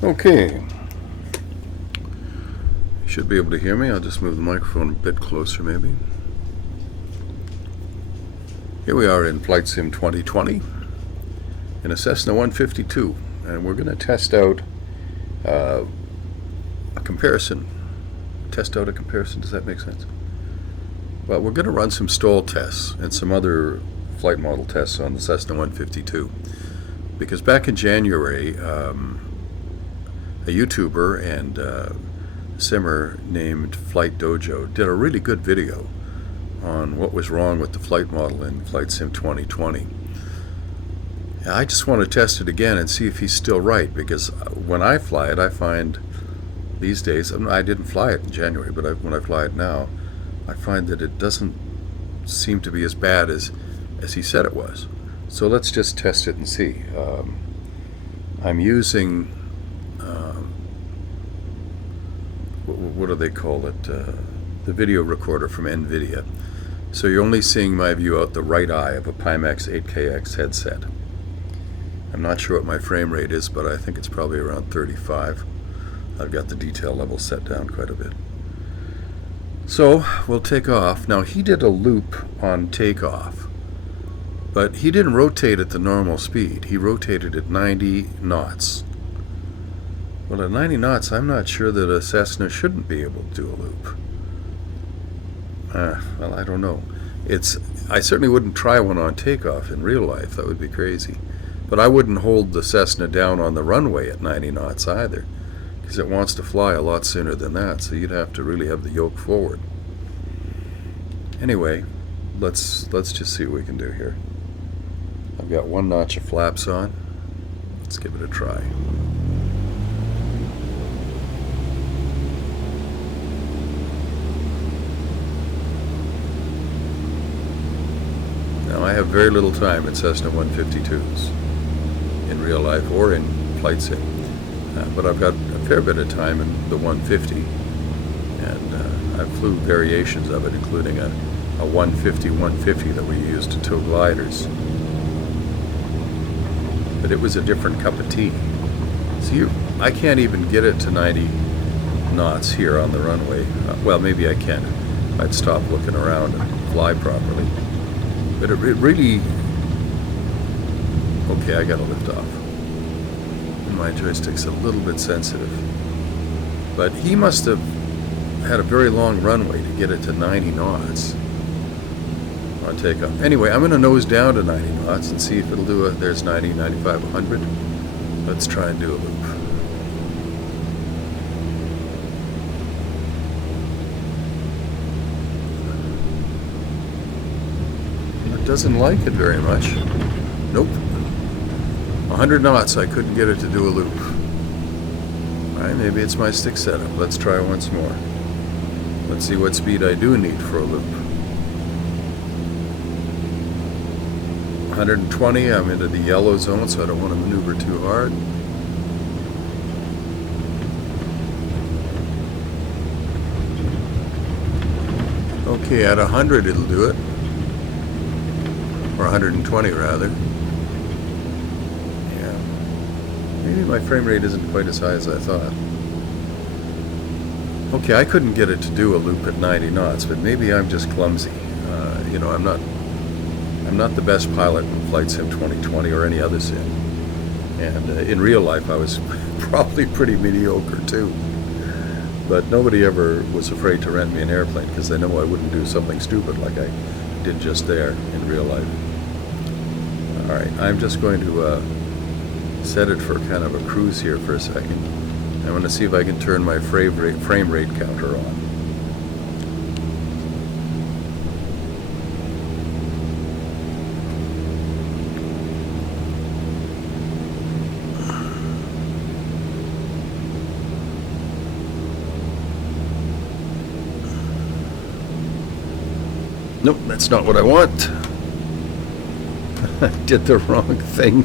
Okay, you should be able to hear me. I'll just move the microphone a bit closer maybe. Here we are in Flight Sim 2020 in a Cessna 152, and we're going to test out a comparison. Test out a comparison, does that make sense? Well, we're going to run some stall tests and some other flight model tests on the Cessna 152, because back in January, a YouTuber and simmer named Flight Dojo did a really good video on what was wrong with the flight model in Flight Sim 2020. I just want to test it again and see if he's still right, because when I fly it, I find these days, I didn't fly it in January, but when I fly it now, I find that it doesn't seem to be as bad as he said it was. So let's just test it and see. I'm using what do they call it? The video recorder from NVIDIA. So you're only seeing my view out the right eye of a Pimax 8KX headset. I'm not sure what my frame rate is, but I think it's probably around 35. I've got the detail level set down quite a bit. So we'll take off. Now he did a loop on takeoff, but he didn't rotate at the normal speed. He rotated at 90 knots. Well, at 90 knots, I'm not sure that a Cessna shouldn't be able to do a loop. Well, I don't know. I certainly wouldn't try one on takeoff in real life. That would be crazy. But I wouldn't hold the Cessna down on the runway at 90 knots either, because it wants to fly a lot sooner than that, so you'd have to really have the yoke forward. Anyway, let's just see what we can do here. I've got one notch of flaps on. Let's give it a try. Now I have very little time at Cessna 152s in real life or in Flight Sim, but I've got a fair bit of time in the 150, and I flew variations of it, including a 150 that we used to tow gliders. But it was a different cup of tea. See, I can't even get it to 90 knots here on the runway. Well, maybe I can. I'd stop looking around and fly properly. But it really... Okay, I gotta lift off. My joystick's a little bit sensitive. But he must have had a very long runway to get it to 90 knots on takeoff. Anyway, I'm going to nose down to 90 knots and see if it'll do there's 90, 95, 100. Let's try and do a loop. It doesn't like it very much. Nope. 100 knots, I couldn't get it to do a loop. Alright, maybe it's my stick setup. Let's try once more. Let's see what speed I do need for a loop. 120, I'm into the yellow zone, so I don't want to maneuver too hard. Okay, at 100 it'll do it. Or 120 rather. Maybe my frame rate isn't quite as high as I thought. Okay, I couldn't get it to do a loop at 90 knots, but maybe I'm just clumsy. You know, I'm not the best pilot in Flight Sim 2020 or any other sim. And in real life, I was probably pretty mediocre too. But nobody ever was afraid to rent me an airplane because they know I wouldn't do something stupid like I did just there in real life. All right, I'm just going to set it for kind of a cruise here for a second. I'm going to see if I can turn my frame rate counter on. Nope, that's not what I want. I did the wrong thing.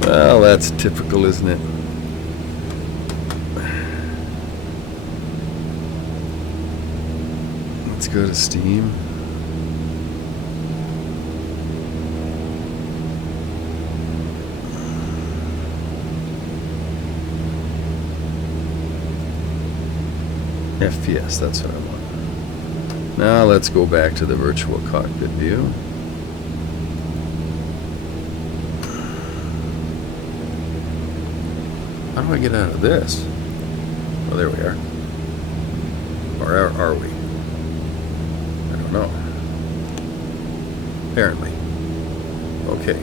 Well, that's typical, isn't it? Let's go to Steam. FPS, that's what I want. Now let's go back to the virtual cockpit view. How do I get out of this? Oh, there we are. Or are we? I don't know. Apparently. Okay.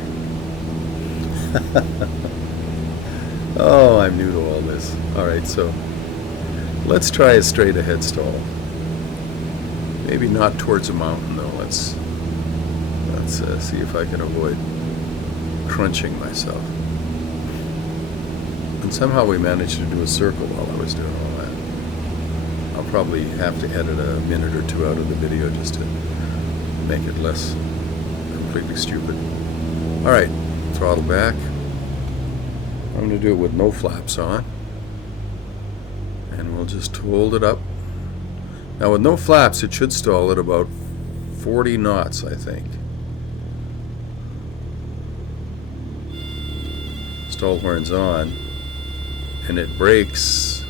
Oh, I'm new to all this. Alright, so let's try a straight ahead stall. Maybe not towards a mountain though. Let's see if I can avoid crunching myself. And somehow we managed to do a circle while I was doing all that. I'll probably have to edit a minute or two out of the video just to make it less completely stupid. Alright, throttle back. I'm going to do it with no flaps on. And we'll just hold it up. Now with no flaps it should stall at about 40 knots, I think. Stall horns on. And it brakes.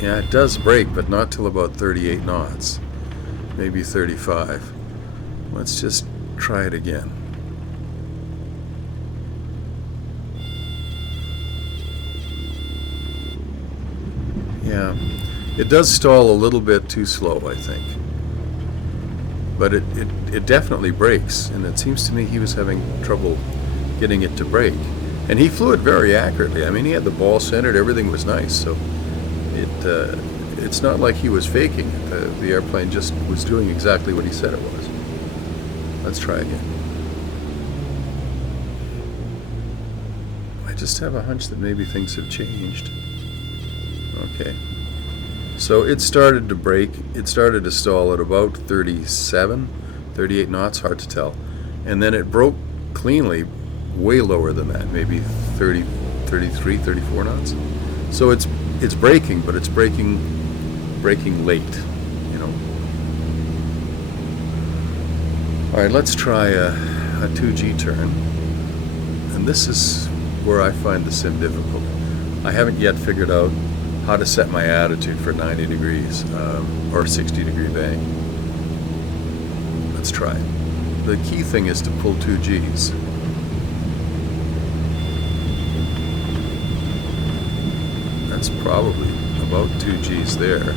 Yeah, it does brake, but not till about 38 knots. Maybe 35. Let's just try it again. Yeah, it does stall a little bit too slow, I think. But it definitely brakes, and it seems to me he was having trouble getting it to brake. And he flew it very accurately. I mean, he had the ball centered, everything was nice, so it's not like he was faking it. The airplane just was doing exactly what he said it was. Let's try again. I just have a hunch that maybe things have changed. Okay. So it started to brake. It started to stall at about 37, 38 knots, hard to tell. And then it broke cleanly way lower than that, maybe 30, 33, 34 knots. So it's braking, but it's braking late, you know. All right, let's try a 2G turn. And this is where I find the sim difficult. I haven't yet figured out how to set my attitude for 90 degrees or 60 degree bang. Let's try it. The key thing is to pull 2Gs. That's probably about 2Gs there.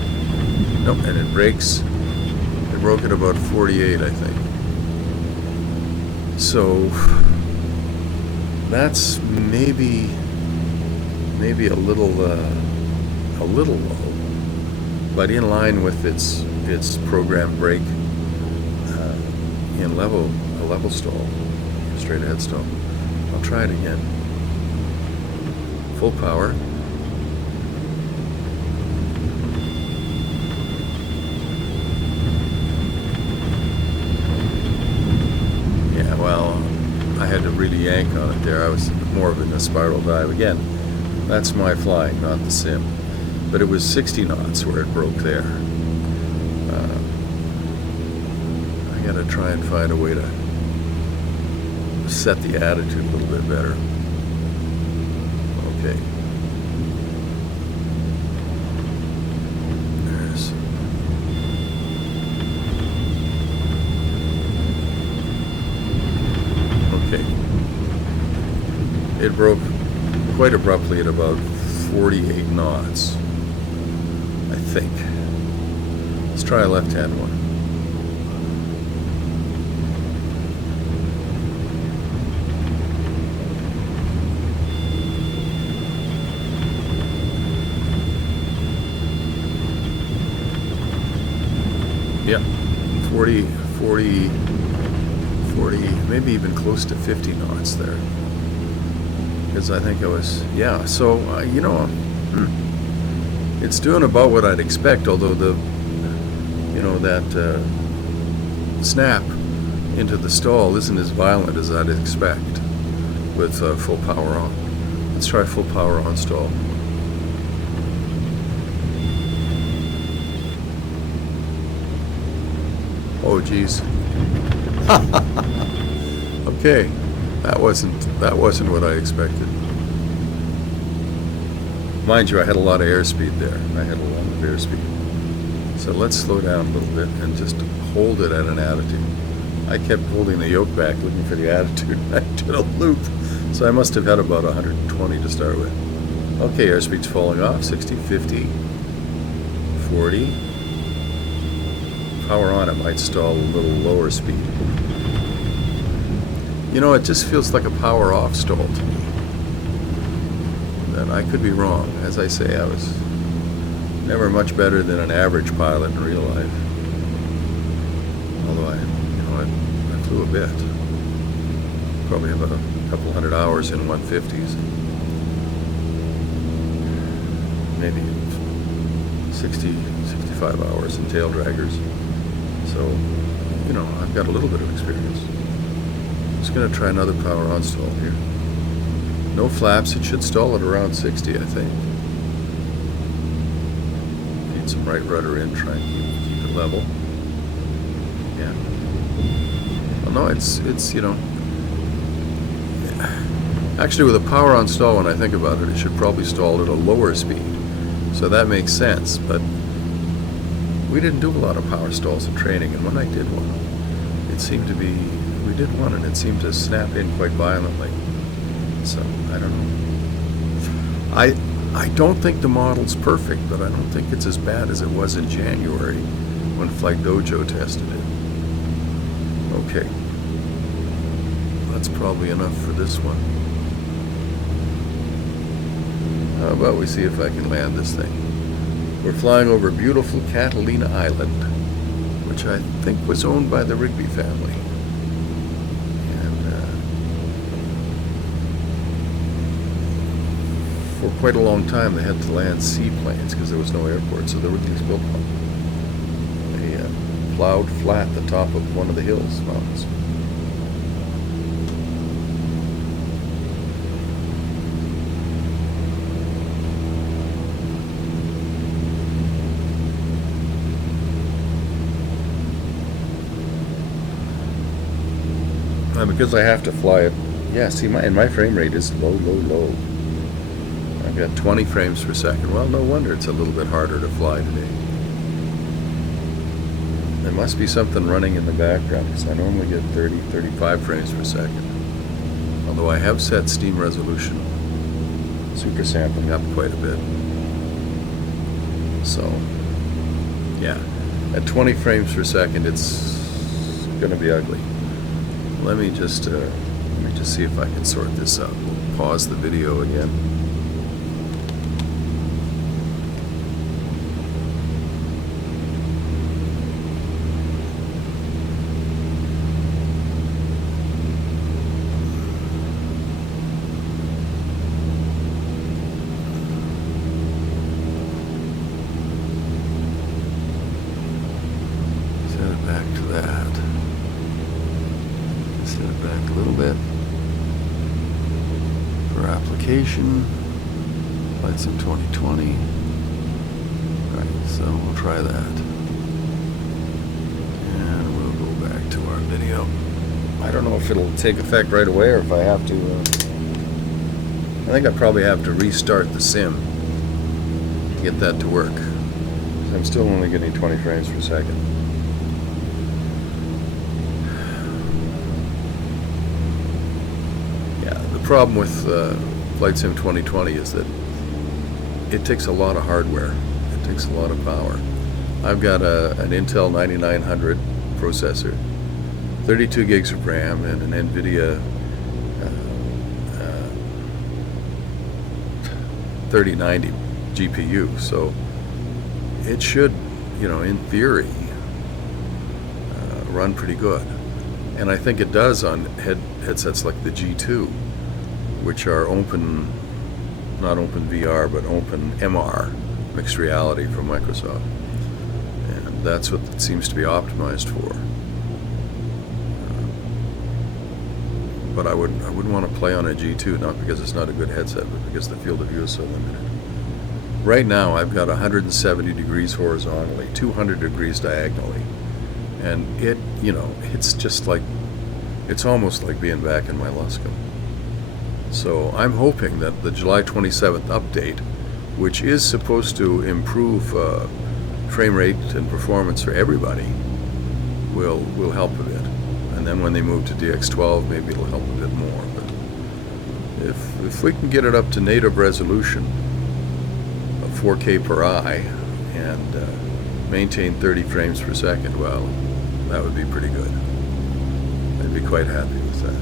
Nope, and it brakes. It broke at about 48, I think. So that's maybe a little low, but in line with its programmed brake in a level stall, straight ahead stall. I'll try it again. Full power. Yeah, well, I had to really yank on it there. I was more of in a spiral dive. Again, that's my flying, not the sim. But it was 60 knots where it broke there. I gotta try and find a way to set the attitude a little bit better. Okay. There's. Okay. It broke quite abruptly at about 48 knots, I think. Let's try a left-hand one. Yeah, 40, maybe even close to 50 knots there. Because I think I was, yeah, so, you know, it's doing about what I'd expect, although that snap into the stall isn't as violent as I'd expect with full power on. Let's try full power on stall. Oh, geez. Okay, that wasn't what I expected. Mind you, I had a lot of airspeed there. I had a lot of airspeed. So let's slow down a little bit and just hold it at an attitude. I kept holding the yoke back looking for the attitude. I did a loop. So I must have had about 120 to start with. Okay, airspeed's falling off. 60, 50, 40. Power on, it might stall a little lower speed. You know, it just feels like a power off stall to me. And I could be wrong. As I say, I was never much better than an average pilot in real life. Although I flew a bit. Probably have a couple hundred hours in 150s. Maybe 60, 65 hours in tail draggers. So, you know, I've got a little bit of experience. Just going to try another power on stall here. No flaps. It should stall at around 60, I think. Need some right rudder in, try and keep it level. Yeah. Well, no, it's you know. Actually, with a power on stall, when I think about it, it should probably stall at a lower speed. So that makes sense, but we didn't do a lot of power stalls in training, and when I did one, it seemed to be, we did one and it seemed to snap in quite violently. So, I don't know. I don't think the model's perfect, but I don't think it's as bad as it was in January when Flight Dojo tested it. Okay. That's probably enough for this one. How about we see if I can land this thing? We're flying over beautiful Catalina Island, which I think was owned by the Rigby family. For quite a long time they had to land seaplanes because there was no airport, so the Rigby's built one. They plowed flat the top of one of the hills, mountains. Because I have to fly it. Yeah, see, my frame rate is low. I've got 20 frames per second. Well, no wonder it's a little bit harder to fly today. There must be something running in the background because I normally get 30, 35 frames per second. Although I have set steam resolution, super sampling up quite a bit. So, yeah, at 20 frames per second, it's going to be ugly. Let me just see if I can sort this out. We'll pause the video again. Set it back to that. Set it back a little bit for application. Flight Sim 2020. Right, so we'll try that. And we'll go back to our video. I don't know if it'll take effect right away or if I have to. I think I probably have to restart the sim to get that to work. I'm still only getting 20 frames per second. The problem with Flight Sim 2020 is that it takes a lot of hardware. It takes a lot of power. I've got an Intel 9900 processor, 32 gigs of RAM, and an NVIDIA 3090 GPU. So it should, in theory, run pretty good. And I think it does on headsets like the G2, which are open, not open VR, but open MR, mixed reality from Microsoft. And that's what it seems to be optimized for. But I wouldn't want to play on a G2, not because it's not a good headset, but because the field of view is so limited. Right now, I've got 170 degrees horizontally, 200 degrees diagonally. And it's just like, it's almost like being back in my Luscombe. So I'm hoping that the July 27th update which is supposed to improve frame rate and performance for everybody, will help a bit. And then when they move to DX12, maybe it'll help a bit more. But if we can get it up to native resolution of 4K per eye and maintain 30 frames per second, well, that would be pretty good. I'd be quite happy with that.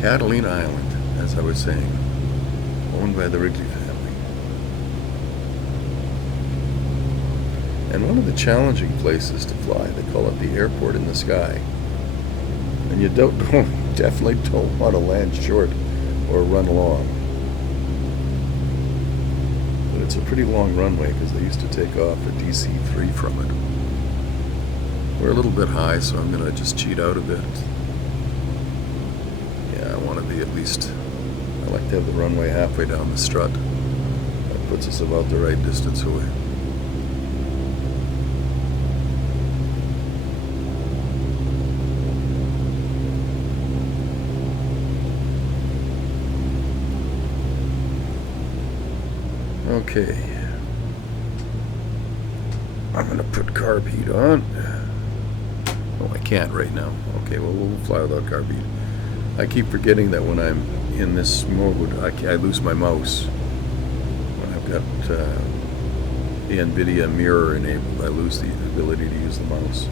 Catalina Island, as I was saying, owned by the Wrigley family. And one of the challenging places to fly, they call it the airport in the sky. And you definitely don't want to land short or run long. But it's a pretty long runway because they used to take off a DC-3 from it. We're a little bit high, so I'm going to just cheat out a bit. I want to be at least, I like to have the runway halfway down the strut. That puts us about the right distance away. Okay. I'm going to put carb heat on. Oh, I can't right now. Okay, well, we'll fly without carb heat. I keep forgetting that when I'm in this mode, I lose my mouse. When I've got the NVIDIA mirror enabled, I lose the ability to use the mouse.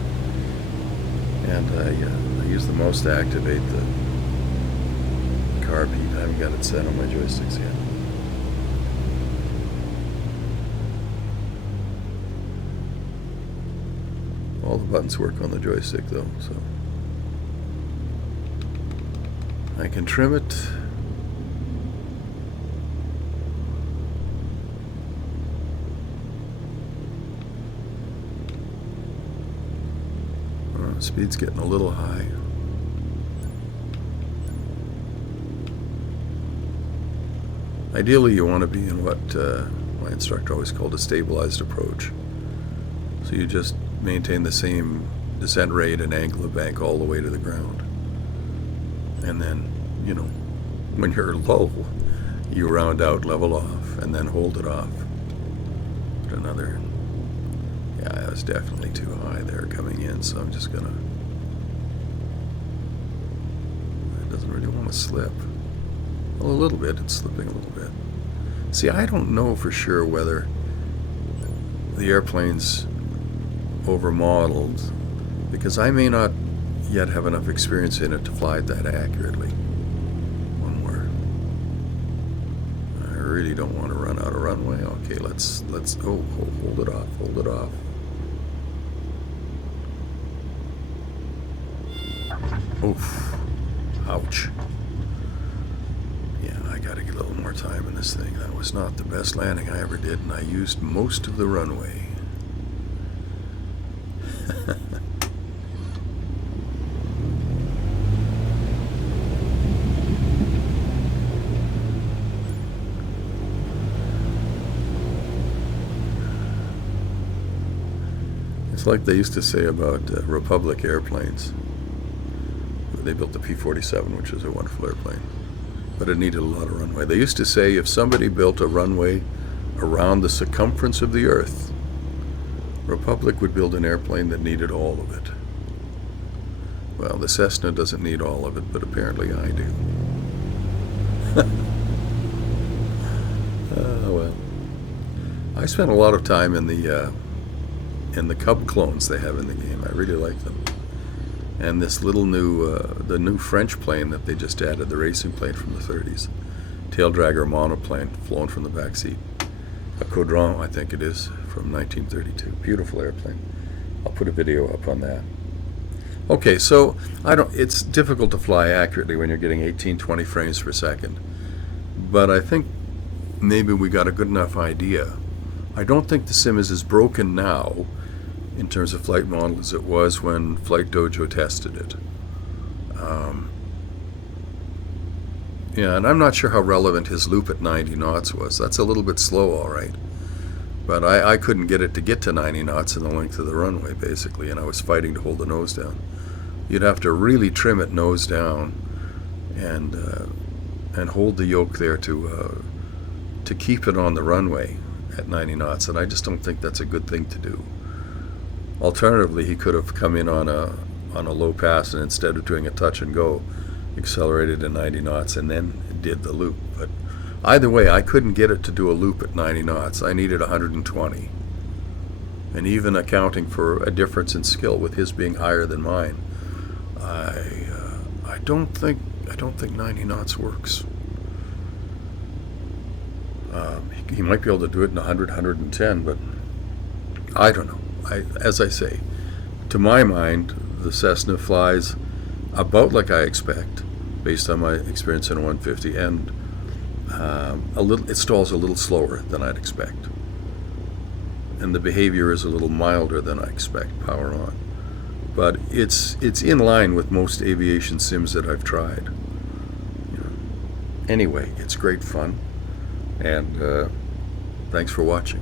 And I use the mouse to activate the carb heat. I haven't got it set on my joysticks yet. All the buttons work on the joystick though, so I can trim it. Speed's getting a little high. Ideally, you want to be in what my instructor always called a stabilized approach. So you just maintain the same descent rate and angle of bank all the way to the ground. And then, you know, when you're low, you round out, level off, and then hold it off. Put another, yeah, that was definitely too high there coming in, so I'm just gonna, it doesn't really want to slip. Well, a little bit, it's slipping a little bit. See, I don't know for sure whether the airplane's overmodeled, because I may not yet have enough experience in it to fly it that accurately. One more. I really don't want to run out of runway. Okay, let's oh, hold it off, hold it off. Oof. Ouch. Yeah, I gotta get a little more time in this thing. That was not the best landing I ever did, and I used most of the runway. It's like they used to say about Republic airplanes. They built the P-47, which was a wonderful airplane, but it needed a lot of runway. They used to say if somebody built a runway around the circumference of the Earth, Republic would build an airplane that needed all of it. Well, the Cessna doesn't need all of it, but apparently I do. Well, I spent a lot of time in the Cub clones they have in the game. I really like them. And this little new, the new French plane that they just added, the racing plane from the 30s, tail dragger monoplane, flown from the back seat. A Caudron, I think it is, from 1932. Beautiful airplane. I'll put a video up on that. Okay, so it's difficult to fly accurately when you're getting 18, 20 frames per second. But I think maybe we got a good enough idea. I don't think the sim is as broken now in terms of flight model as it was when Flight Dojo tested it. Yeah, and I'm not sure how relevant his loop at 90 knots was. That's a little bit slow, all right. But I couldn't get it to get to 90 knots in the length of the runway, basically, and I was fighting to hold the nose down. You'd have to really trim it nose down and hold the yoke there to keep it on the runway at 90 knots, and I just don't think that's a good thing to do. Alternatively, he could have come in on a low pass, and instead of doing a touch and go, accelerated to 90 knots and then did the loop. But either way, I couldn't get it to do a loop at 90 knots. I needed 120. And even accounting for a difference in skill with his being higher than mine, I don't think 90 knots works. He might be able to do it in 100, 110, but I don't know. As I say, to my mind, the Cessna flies about like I expect, based on my experience in a 150, and it stalls a little slower than I'd expect, and the behavior is a little milder than I expect, power on. But it's in line with most aviation sims that I've tried. Anyway, it's great fun, and thanks for watching.